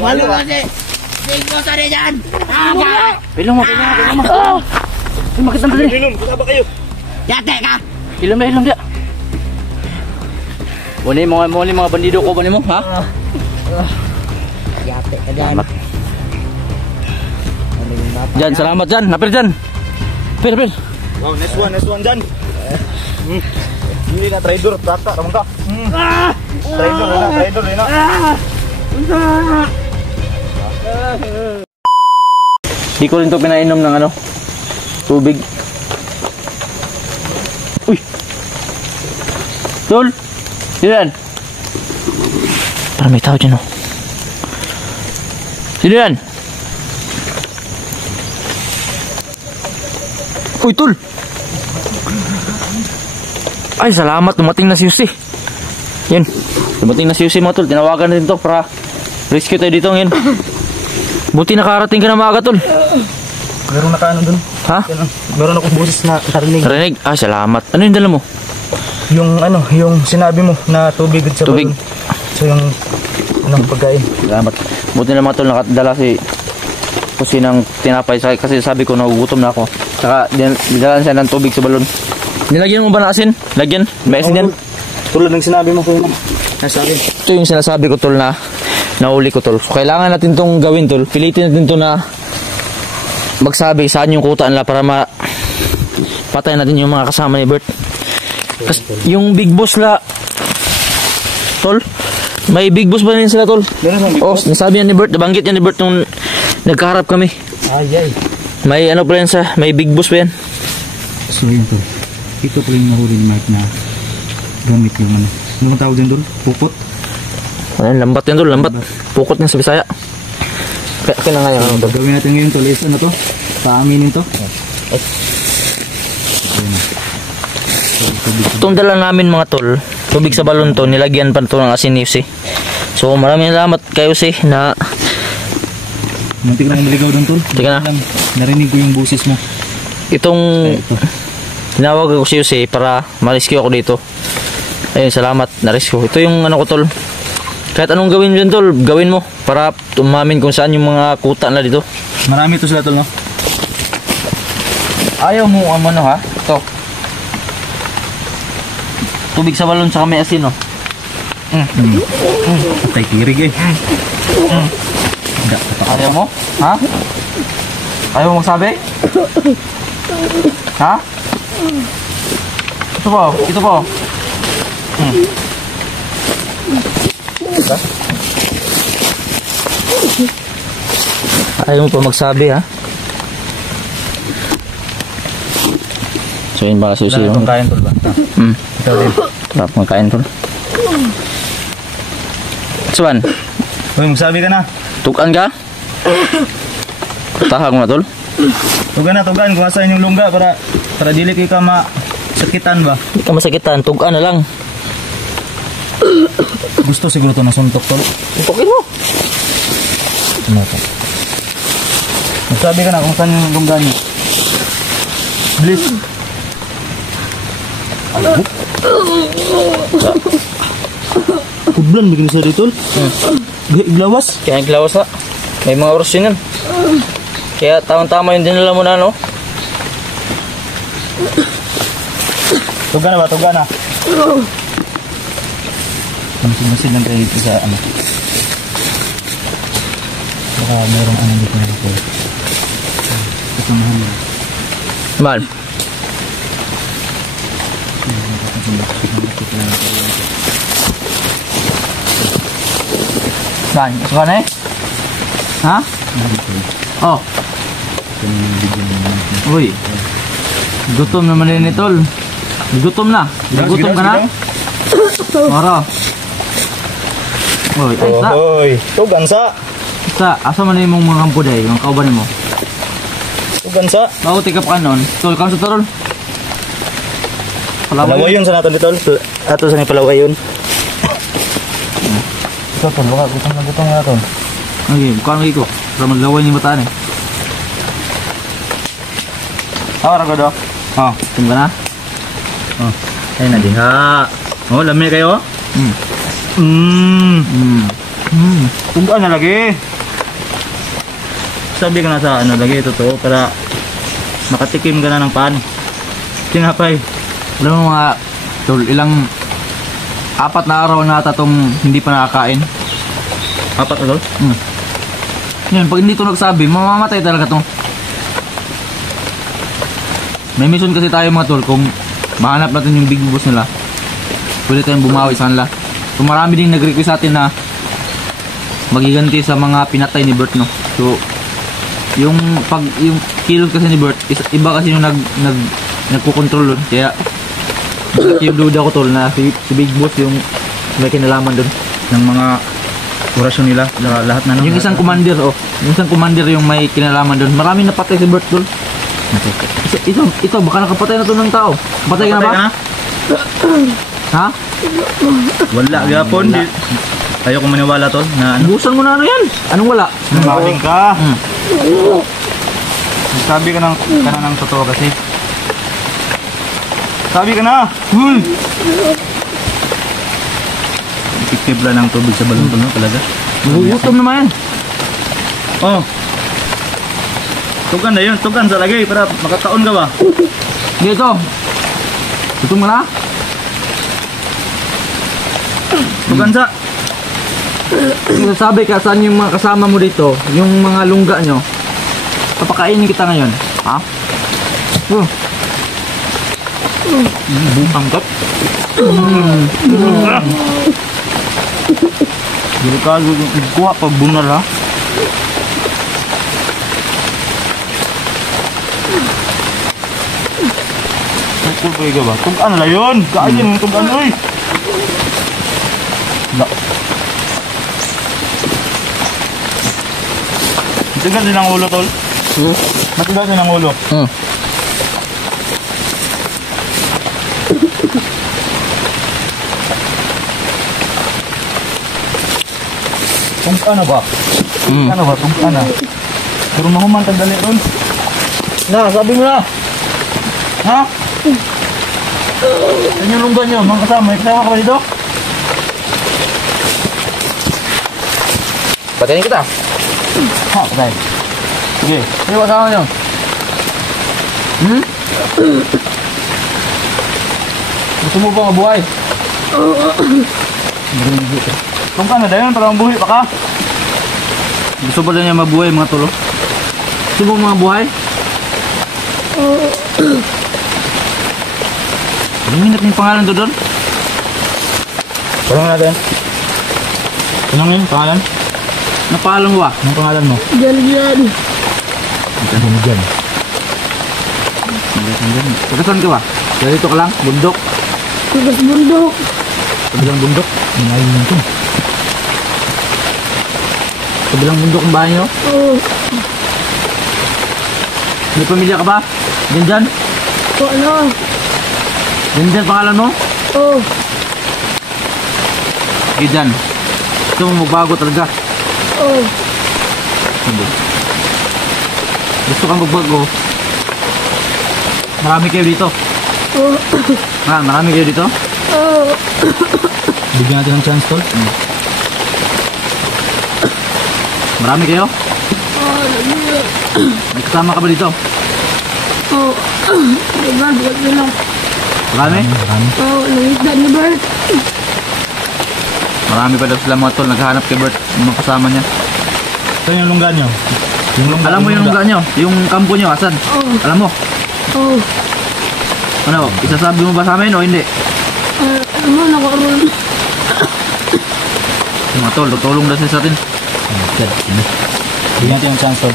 Balo kasi. Tingko sa dyan. Pilong mo. Makita mo dali. Ilom, kasaba kayo. Yate ka. Ilom dia. Muni mga bandido ko ba mo, ha? Yate ka dyan. Salamat. Jan, salamat Jan. Napir Jan. Pil. Wow, next one dyan. Hindi na trader, taka, naman ka. Trader na. Di ko rin to pinainom ng tubig. Uy! Tol! Sino yan? Parang may tao dyan, oh. Sino yan? Uy, Tol! Ay, salamat. Dumating na si Yusi. Yan. Dumating na si Yusi, mga Tol. Tinawagan natin to para rescue tayo dito ngayon. Buti nakarating ka na maaga, Tol. Meron nakaano dun. Ha? Meron akong boses na narinig. Narinig? Ah, salamat. Ano yung dala mo? Yung sinabi mo na tubig at sa Tubig. balon. So yung pagkain. Salamat. Buti na mga Tol, nakadala si Kusinang tinapay. Kasi sabi ko, nagugutom na ako. Saka, dilalan siya ng tubig sa balon. Nilagyan mo ba ng asin? Lagyan? May asin yan? Tulad ng sinabi mo kayo. Nasabi. Ito yung sinasabi ko, Tol, na nahuli ko, Tol. So, kailangan natin itong gawin, Tol. Pilitin natin ito na magsabi saan yung kuta nila para patay natin yung mga kasama ni Bert. Kasi yung Big Boss la, Tol, may Big Boss ba rin sila, Tol? Oh, nasabi yan ni Bert. Nabanggit yan ni Bert nung nagkaharap kami. Ay. May ano pa yan may Big Boss pa yan. So yun, Tol. Ito po yung nahuli ni Mike na gamit yung Anong tawag din, Tol? Pukot? Ano, lambat yan, Tol. Lambat. Pukot nga sa Bisaya. Kaya na nga yung gawin natin ngayon, Tol, is to? Paaminin to? Itong dala namin, mga Tol, tubig sa balon to, nilagyan pa ito ng asin ni Yusi. So maraming salamat kay Yusi na muntik na niligaw doon, Tol. Teka na. Narinig ko yung boses mo. Itong tinawag ako si Yusi para ma-rescue ako dito. Ayun, salamat, na-rescue. Ito yung ko, Tol. Kahit anong gawin dyan, Tol, gawin mo para tumamin kung saan yung mga kuta na dito. Marami ito sila, Tol, no? Ayaw mo ha? Ito. Tubig sa balon sa may asin, no? Patay kirig eh. Ayaw mo? Ha? Ayaw mo magsabi? Ha? Ito po. Ayaw mo pa magsabi, ha? So yun ba susi yung kain, Tol, ba? Ikaw din. Sarap magkain, Tol. Suwan? Uy, magsabi ka na. Tukan ka? Tahag mo na, Tol? Tugan. Kung asan yung lungga para dili kayo ka masakitan ba? Hindi ka masakitan. Tugan na lang. Gusto siguro to na suntok, Tol. Suntokin mo. Ano to? Magsabi ka na kung saan yung lungga niyo. Please. Kublan, bigyan sa dito. Glawas. Kaya glawas na. May mga oras yun yan. Kaya tamang-tama yung dinala mo na, no? Tugan na ba? Masin lang kayo sa baka merong dito na ito. Ito mahal. Mahal. Saan? Suka na eh? Ha? Oh. Uy. Gutom naman din ito. Gutom na. Gutom ka na? Mara. Uy, ay sa. Oy, tugan sa. Sa, asa man yung mga kampuday, yung kauban mo. Tugan sa. Bago tikap ka nun. Tol, kam sa torol. Palawayon sa natin dito. Ato sa ni palawayon. Ito, Tol, baka gutom na ito. Okay, bukaan lagi ko. Para maglaway yung bataan eh. Tawara ko do. Oh, tinggal na. Oh, ayun na din ha. Oh, lamig kayo. Tunggaan na lagi. Sabi ka na sa ano lagi, totoo, para makatikim ka na ng pan. Tinapay. Alam mo mga tol, ilang 4 na araw na ata tong hindi pa nakakain. 4 na tol? Yan, pag hindi ito nagsabi, mamamatay talaga to. May mission kasi tayo mga tol, kung mahanap natin yung big boss nila, pwede tayong bumawi sa kanila. So marami din nag-request sa atin na magiganti sa mga pinatay ni Bert, no? So yung kill kasi ni Bert, iba kasi yung nagko-control doon. Kaya yung duda ko tol na si Big Boss yung may kinalaman doon Ng mga orasyon nila, lahat na. yung isang commander, yung isang commander yung may kinalaman doon. Marami napatay si Bert tol. Ito baka nakapatay na to ng tao. Patay ka na ba? Ha? Wala gapon. Ayoko maniwala tol na ano. Busan mo na ano yan? Anong wala? Maling ka. Sabi ka ng totoo kasi. Sabi ka na. Ikipla ng tubig sa balon tol, no? Talaga. Gugutom naman yan. Oh. Tugan na yun. Tugan sa lagay para makataon ka ba? Dito. Gutom ka na? Tugan sa. Sabi ka, saan yung mga kasama mo dito? Yung mga lungga nyo? Papakainin kita ngayon. Ha? Bukang kat. Delikado yung igkuha pag bunal ha. Nakul pa iga ba? Tugan na yun. Kain yung tugan oy. Matigas din ang ulo tol. Matigas din ang ulo. Kung ano ba? Ano ba? Kung ano? Pero mahuman kang dali ron. Na, sabi mo na. Ha? Yan yung lunggan nyo, mga kasama. Ikasama ka ba dito? Patayin kita. Ha, patay. Sige. Ano yung kasama nyo? Gusto mo ba mabuhay? Kung ka na dayon, para mabuhi pa ka. Gusto ba niya mabuhay mga tolo? Gusto mo mabuhay? Hinginap yung pangalan to doon? Parang natin. Anong yun? Pangalan? Ano pangalan mo ba? Anong pangalan mo? Jan. Ano dyan? Pagkasan ka ba? Dito ka lang? Bundok? Tugas bundok. Kabilang bundok? Ngayon nito. Kabilang bundok ang bahay nyo? Oo. May pamilya ka ba? Diyan? Wala. Diyan pangalan mo? Oo. Diyan. Gusto mo magbago talaga? Oo. Gusto kang magbago? Marami kayo dito? Oo. Marami kayo dito? Oo. Bigyan natin ng chance tol. Marami kayo? Oo. May kasama ka ba dito? Oo. Diba? Bukat na lang. Marami? Oo. Nangisda ni Bert. Marami pa daw sila mga tol. Naghahanap kay Bert. Yung mga kasama niya. Saan yung lunggan nyo? Alam mo yung lungga nyo? Yung kampo nyo, asan? Oo. Alam mo? Oo. Ano? Isasabi mo ba sa amin o hindi? Ano mo nakaroon? Yung mga tol, tutulong na siya sa atin. Bigyan natin ng chance tol.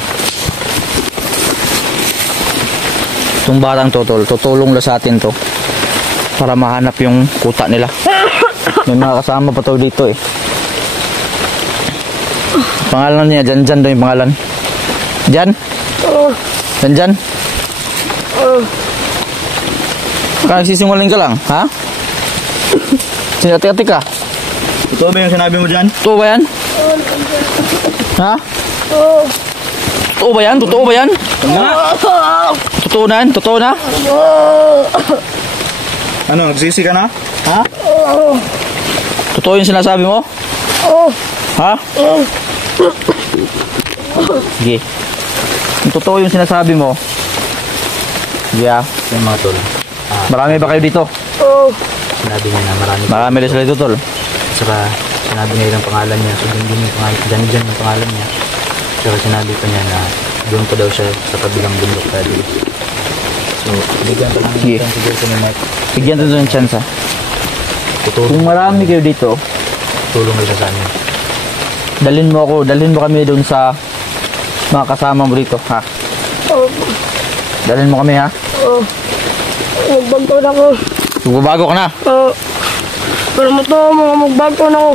Itong batang to, tol, tutulong na sa atin to. Para mahanap yung kuta nila. May mga kasama pa to dito eh. Pangalan niya, Jan daw yung pangalan. Jan? Oo. Jan? Oo. Nagsisinungaling ka lang, ha? Sinati-ati ka? Totoo ba yung sinabi mo dyan? Totoo ba yan? Ha? Oo. Totoo ba yan? Totoo ba yan? Totoo na yan? Totoo na? Ano, nagsisi ka na? Ha? Oo. Totoo yung sinasabi mo? Oo. Ha? Oo. Sige. Kung totoo yung sinasabi mo, sige ah. Yung mga tol. Marami ba kayo dito? Oo. Sinabi niya na marami. Marami rin sila dito, tol. Saka sinabi niya yung pangalan niya. So din yung pangalan. Dyan yung pangalan niya. Saka sinabi pa niya na doon pa daw siya sa kabilang bundok tayo. So, bigyan pa namin Sige. yung siguro sa ni Mike. Bigyan natin ng chance, ha? Tutulong. Kung marami kayo dito, Tulong nila sa amin. dalhin mo kami doon sa mga kasama mo dito, ha? Oo. Dalhin mo kami, ha? Oo. Magbago na ako. Magbabago ka na. Oo. Pero mo to, mga magbago na ako.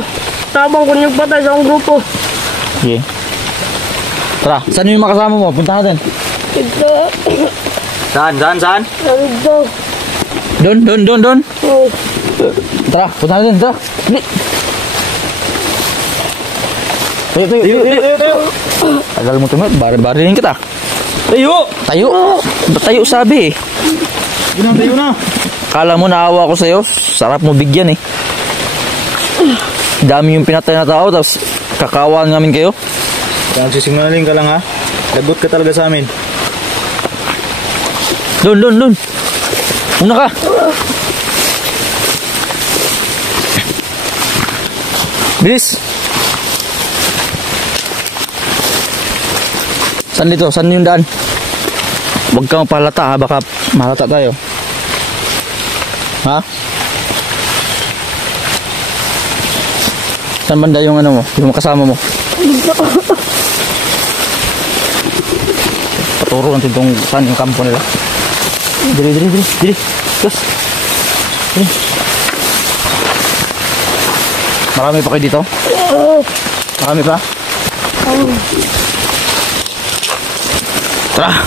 Tabang ko niyong patay sa akong grupo. Sige. Tara, saan yung mga kasama mo? Punta natin. Ito. Saan? Ito. Doon. Oo. Tara, punta natin, tara. Dali. Tayo. Tagal mo tumot, barilin kita. Tayo! Tayo. Ba't tayo sabi eh? Tayo na! Kala mo naawa ko sa'yo, sarap mo bigyan eh. Dami yung pinatay na tao, tapos kakawaan namin kayo. Sisingaling ka lang ha. Lagot ka talaga sa amin. Doon. Una ka. Bilis. Saan dito? Saan yung daan? Huwag kang palata ha, baka malata tayo. Ha? Saan banda yung ano mo? Yung kasama mo? Paturo natin itong saan yung kampo nila. Dili. Gus. Dili. Marami pa kayo dito? Oo. Marami pa? Oo. Tara!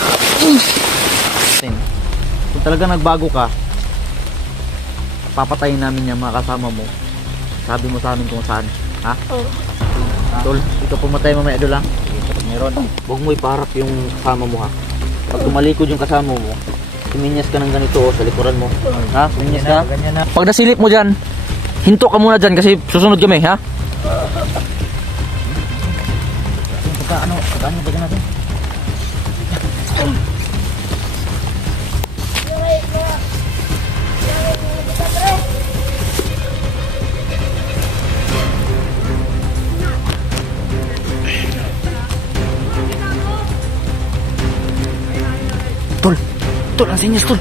Kung talaga nagbago ka, papatayin namin yung mga kasama mo. Sabi mo sa amin kung saan. Ha? Oo. Tol, ikaw pumatay mamaya doon lang. Meron. Huwag mo iparap yung kasama mo ha. Pag tumalikod yung kasama mo, tuminyas ka ng ganito sa likuran mo. Ha? Tuminyas ka? Ganyan na. Pag nasilip mo dyan, hinto ka muna dyan kasi susunod kami, ha? Pagkaan natin. Tol, ang sinyas, tol.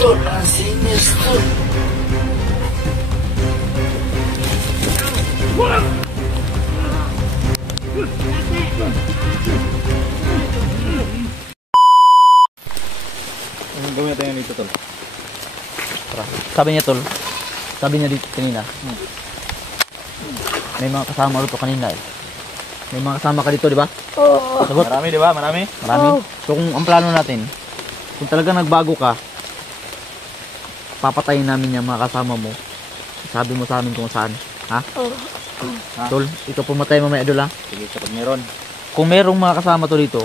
Tol, ang sinyas, tol. Anong gawin natin dito tol? Sabi niya dito kanina. May mga kasama rito kanina eh. May mga kasama ka dito, di ba? Oo. Sagot. Marami di ba? Marami? Marami. Oo. So kung ang plano natin, kung talaga nagbago ka, papatayin namin yung mga kasama mo. Sabi mo sa amin kung saan. Ha? Oo. Tol, ikaw pumatay mamaya doon lang. Sige, kapag meron. Kung merong mga kasama to dito,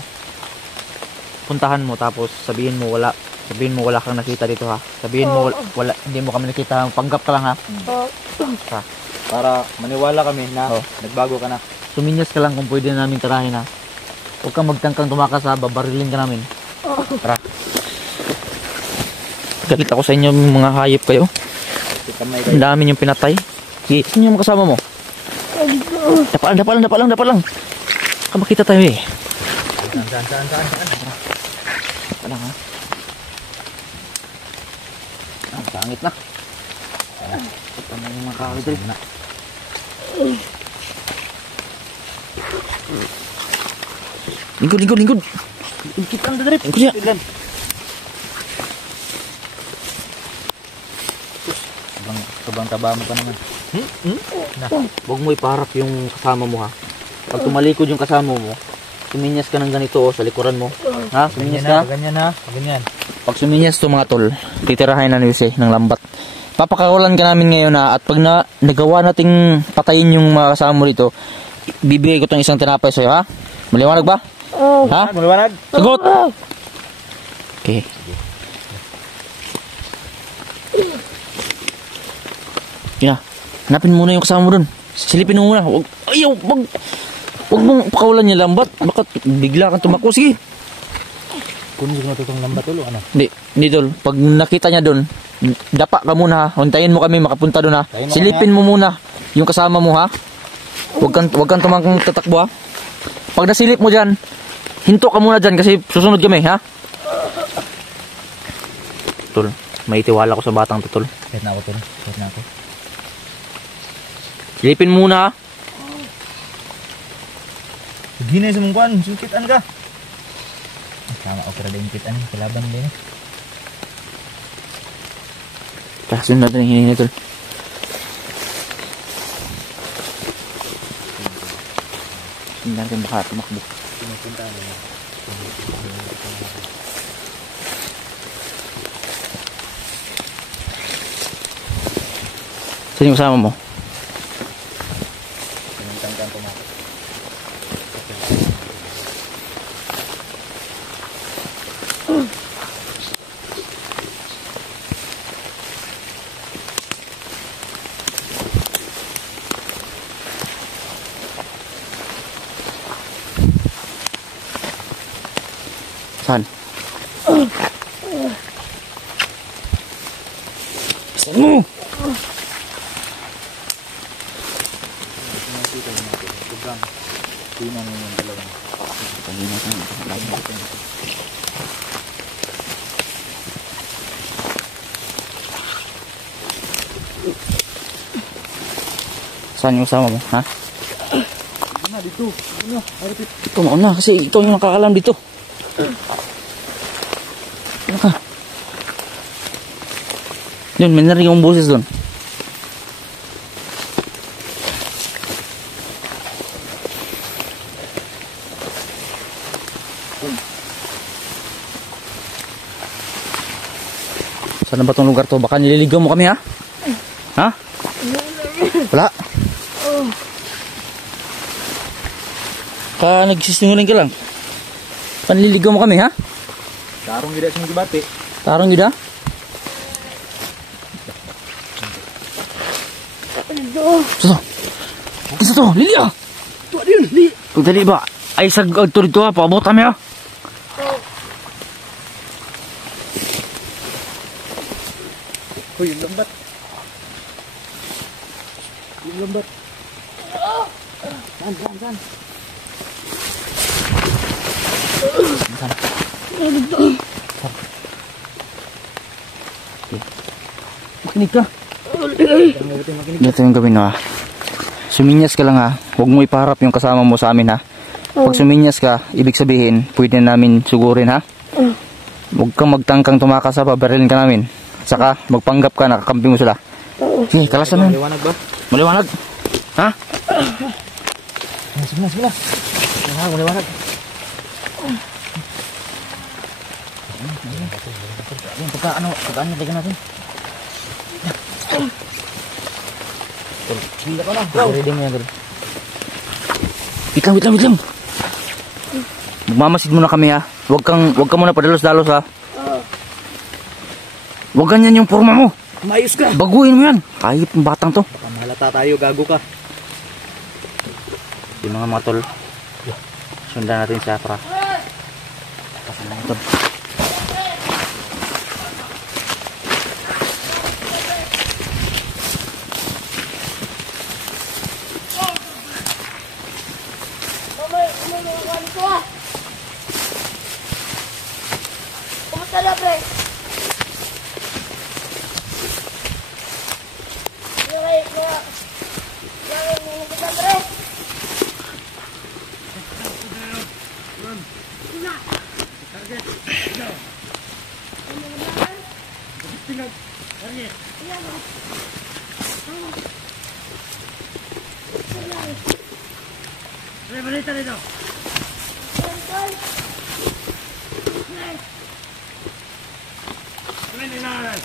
puntahan mo tapos sabihin mo wala kang nakita dito ha. Sabihin mo wala, hindi mo kami nakita, panggap ka lang ha. Oo. Para maniwala kami na Oh. nagbago ka na. Suminyas ka lang kung pwede namin tarahin ha. Huwag kang magtangkang tumakas ha, babarilin ka namin. Tara. Galit ako sa inyo mga hayop kayo. Kamay Ang dami niyong pinatay. Sige, sino yung kasama mo? Dapalang. Makita tayo eh. Saan? Dapalang ha. Ang pangit na. Ito na yung mga kakawid rin. Lingkod. Ikit lang dadrip. Kuya. Sobrang taba mo pa naman. Huwag mo iparap yung kasama mo ha. Pag tumalikod yung kasama mo, suminyas ka ng ganito sa likuran mo. Ha? Suminyas ka? Ganyan. Pag suminyas to mga tol, titirahin na ni Jose ng lambat. Papakawalan ka namin ngayon na at pag nagawa nating patayin yung mga kasama mo dito, bibigay ko tong isang tinapay sa'yo ha? Maliwanag ba? Oo. Ha? Maliwanag? Sagot! Okay. Yun na. Hanapin muna yung kasama mo dun. Silipin mo muna. Ayaw, wag mong pakawalan niya lambat. Baka bigla kang tumakbo. Sige. Kung hindi ko natutong lambat ulo, ano? Hindi tol. Pag nakita niya dun, dapa ka muna ha. Huntayin mo kami makapunta dun ha. Tayin mo Silipin mo muna yung kasama mo ha. Wag kang tumangkang tatakbo ha. Pag nasilip mo dyan, hinto ka muna dyan kasi susunod kami ha. Tol, may tiwala ko sa batang to tol. Kahit na ako, tol. Kahit na ako. Silipin muna ha. Ginay sa mong kuhan. Sungkitan ka. Tama ako pero din kitan. Kalaban din. Kasun natin ang hinihingi tol. Hindi natin baka tumakbo. Sino yung kasama mo? Saan? Saan mo? Saan yung kasama mo? Ha? Dito. Ito mauna kasi ikaw yung nakakalam dito. Ano ka? Yun, may narinig yung boses doon. Saan na ba itong lugar to? Baka nililigaw mo kami ha? Ha? Wala? Ka nagsisinguling ka lang. Panliligaw mo kami ha? Tarong gila sa mga gibati. Tarong gida? Suso. Suso, Lilia. Tuwa din, li. Kung dali ba? Ay sagag to rito ha. Paabot kami ha. Uy, yung lambat. Yung lambat. Saan? Makinig ka. Ganito yung gawin mo ha. Suminyas ka lang ha. Huwag mo ipaharap yung kasama mo sa amin ha. Pag suminyas ka, ibig sabihin, pwede namin sugurin ha. Huwag kang magtangkang tumakas ha, pabarilin ka namin. Saka, magpanggap ka, nakakampi mo sila. Sige, kalasan mo. Maliwanag ba? Maliwanag. Ha? Sige na. Maliwanag. Pagkaan nyo, natin. Hindi ka na. Ready mo yan, girl. Wait lang. Magmamasid muna kami ha. Huwag ka muna padalos-dalos ha. Huwag ganyan yung forma mo. Mayos ka. Baguhin mo yan. Kahit ng batang to. Baka mahalata tayo, gago ka. Yung mga tol. Sundan natin si Afra. Pasalan tol. Kumusta na, pre? Balita dito. Ano yung ninaharal?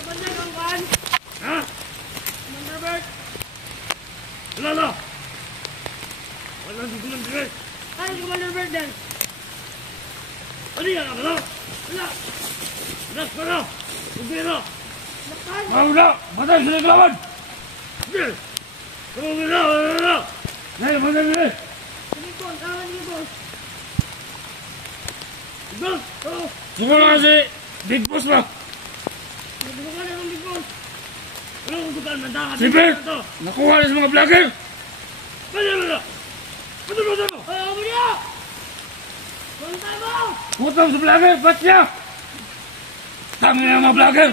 Kabantay kang kan? Ha? Commander Bert? Wala na! Wala na dito ng direct! Ano Commander Bert din? Ano yan? Ano? Wala. Anak pa na! Hindi na! Mauna! Matay sa naglawan! Sige! Mauna! Ngayon, matay! Siguro kasi Big Boss na! Si Bert! Nakuha na sa mga vlogger! Putang sa vlogger! Ba't niya? Tangin na mga vlogger!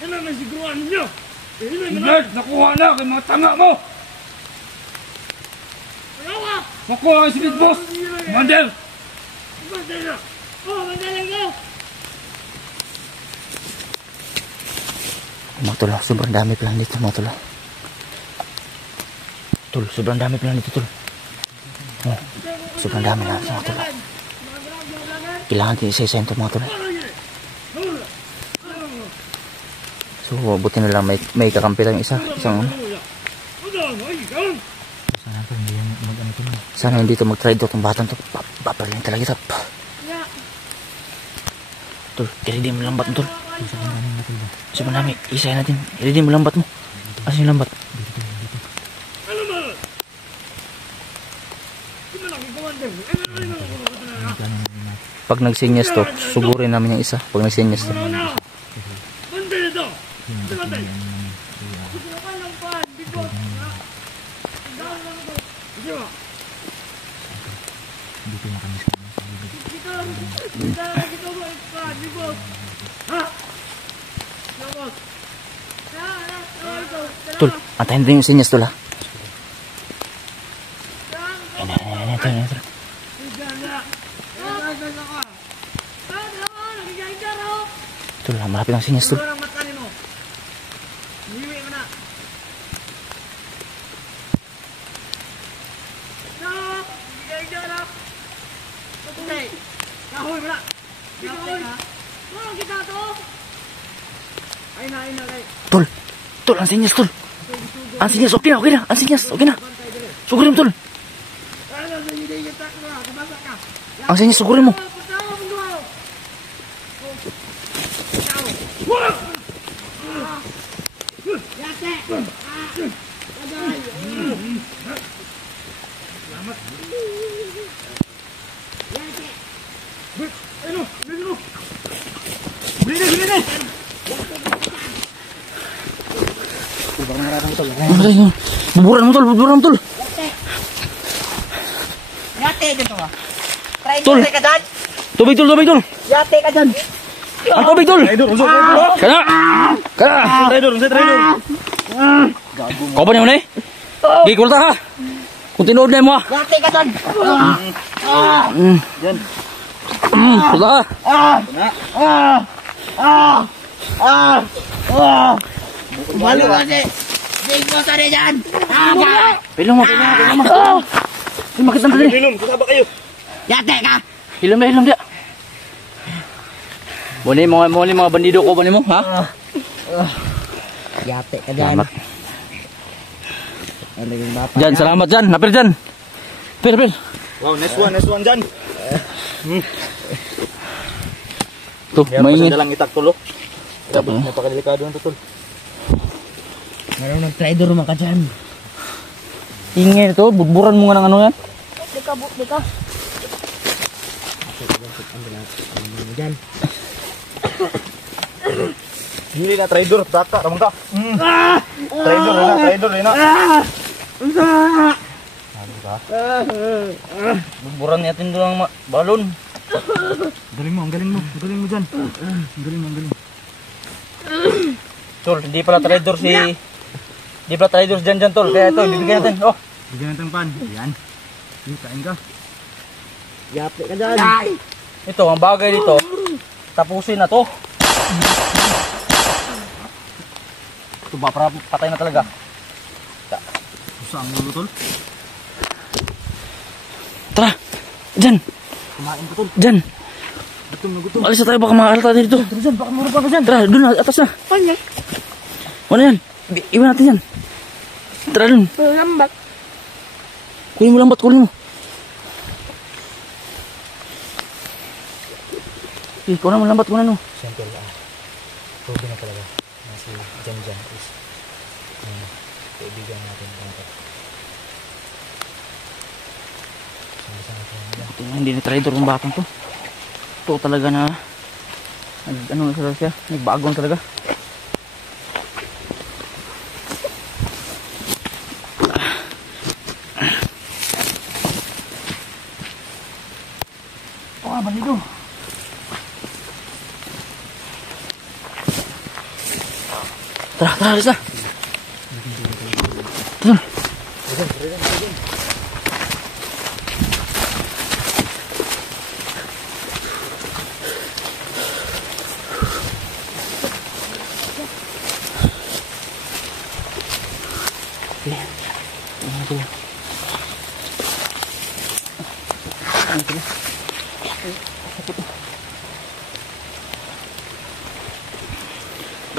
Ano na siguruan ninyo? Si Bert! Nakuha na kay mga tanga mo! Makuha si Big Boss! Mandel! Mga tol, sobrang dami pala dito mga tol. Tol, sobrang dami pala dito tol. Oh, sobrang dami na mga tol. Kailangan din isa-isa ito mga tol. So, buti na lang may kakampi lang isang sana hindi ito mag-trade itong batang to. Papalin talaga ito. Tol, i-ready mo lambat mo tol. Sobrang dami. Isahin natin. I-ready mo lambat mo. Asan yung lambat? Pag nagsinyas to, sugurin namin yung isa. Pag nagsinyas to. Tol, antayin din yung sinyas tol ha. Tol, malapit ang sinyas tol. Tol, tol, ang sinyas tol. Ang sinyas, okay na. Ang sinyas, okay na. Sugurin mo tol. Ang sinyas, sugurin mo. Buburan mo tol. Yate dito ah. Try Tol. ka dyan. Tubig tol. Yate ka dyan. Ang tubig tol. Kana. Trader. Kau pa niyo na eh. Gikulta ha. Kung tinood na mo ha. Yate ka dyan. Kulta ha. Balo kasi. Big Boss ada dyan. Pilong mo. Makita mo dali. Yate ka. Hilom dia. Boleh mga bandido ko mo ha? Yate ka dyan. Salamat. Jan, salamat Jan. Napir Jan. Pir. Wow, nice one dyan. Tuh, Meron pa maingin. siya dalang itak tulo. Napakadelikado ng tutol. Meron nag-trader mo ka dyan. Ingin itu, buburan mo nga ng ano yan. Dika. Dyan. Hindi na trader, tata, ramang ka. Trader na. Buburan natin doon ang balon. Ang galing mo dyan. Ang galing. Tol, hindi pala trader si Jan tol. Kaya ito, bibigyan natin. Oh, Bigyan natin pan. Yan. Kain ka. Yate ka dyan. ito ang bagay dito. Tapusin na to. Ito ba, para patay na talaga. Saan mo tol? Tara, Jan. Kumain ka tol. Jan. Gutom na gutom. Alis na tayo, baka makalata dito. Tara dyan, baka mura pa ka dyan. Tara, doon na, atas na. Kanya. Ano yan? Iwan natin yan. Tara doon. Lambat. Kunin mo lambat, kunin mo. Ikaw naman, lambat mo na no. Siyempre, proven na talaga na si Jan is kaibigan natin. Ito na, hindi na traitor ng batang to. Ito talaga na ano na talaga siya, nagbagong talaga. Bandido. Tara, alis na. Tara.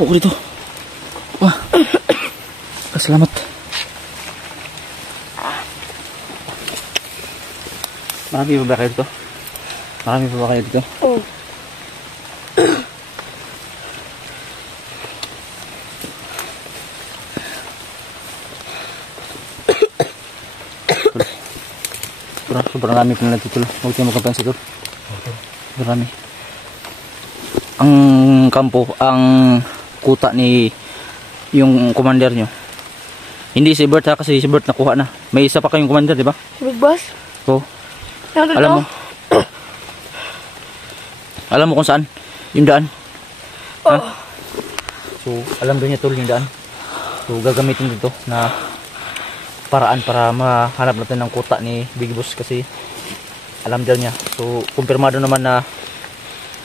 Pukul dito. Wah. Salamat. Marami pa ba kayo dito? Marami pa ba kayo dito? Oo. Sobrang rami pa na dito. Huwag tayo magkampansi dito. Marami. Ang kampo, ang kuta ni yung commander nyo. Hindi si Bert ha, kasi si Bert nakuha na. May isa pa kayong commander, di ba? Si Big Boss? Oo. Ano Alam mo? Alam mo kung saan? Yung daan? Ha? So, alam doon niya tol yung daan. So, gagamitin dito na paraan para mahanap natin ng kuta ni Big Boss kasi alam daw niya. So, kumpirmado naman na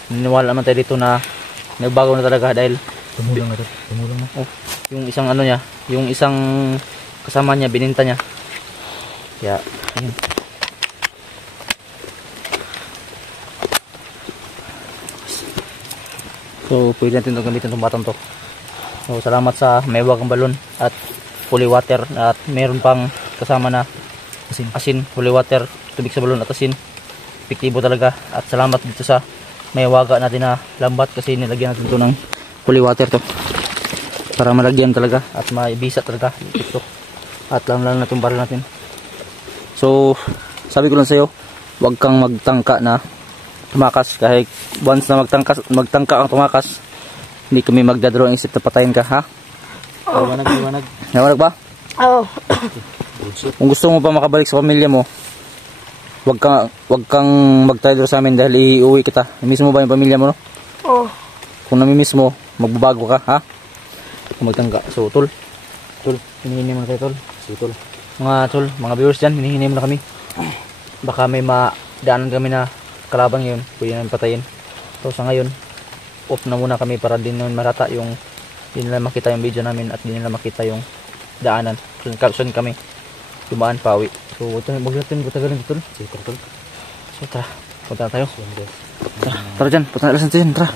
niniwala naman tayo dito na nagbago na talaga dahil Tumulong na to. Tumulong na. oh, yung isang ano niya, yung isang kasama niya, bininta niya. Kaya, ayun. So, pwede natin itong gamitin itong batang to. So, salamat sa may wagang balon at holy water at meron pang kasama na asin, holy water, tubig sa balon at asin. Epektibo talaga at salamat dito sa may waga natin na lambat kasi nilagyan natin ito ng holy water to para malagyan talaga at maibisa talaga ito at lang na itong baril natin. So, sabi ko lang sa'yo, huwag kang magtangka na tumakas kahit once na magtangka kang tumakas, hindi kami magdadalawang isip na patayin ka, ha? Liwanag. Liwanag ba? Oo. Kung gusto mo pa makabalik sa pamilya mo, wag kang mag-trailer sa amin dahil iuwi kita. Namiss mo ba yung pamilya mo, no? Oo. Kung namimiss mo, magbabago ka, ha? Kung magtangka. So, tol, hinihingi mo na tayo, tol. Sige, tol. Mga viewers dyan, hinihingi mo na kami. Baka may madaanan kami na kalaban ngayon, pwede namin patayin. So, sa ngayon, off na muna kami para din naman marata yung hindi nila makita yung video namin at hindi nila makita yung daanan. Saan kami dumaan pauwi. So, huwag natin patagalin dito. Sige, tol. So, tara. Punta na tayo. Tara dyan. Punta na alas natin. Tara.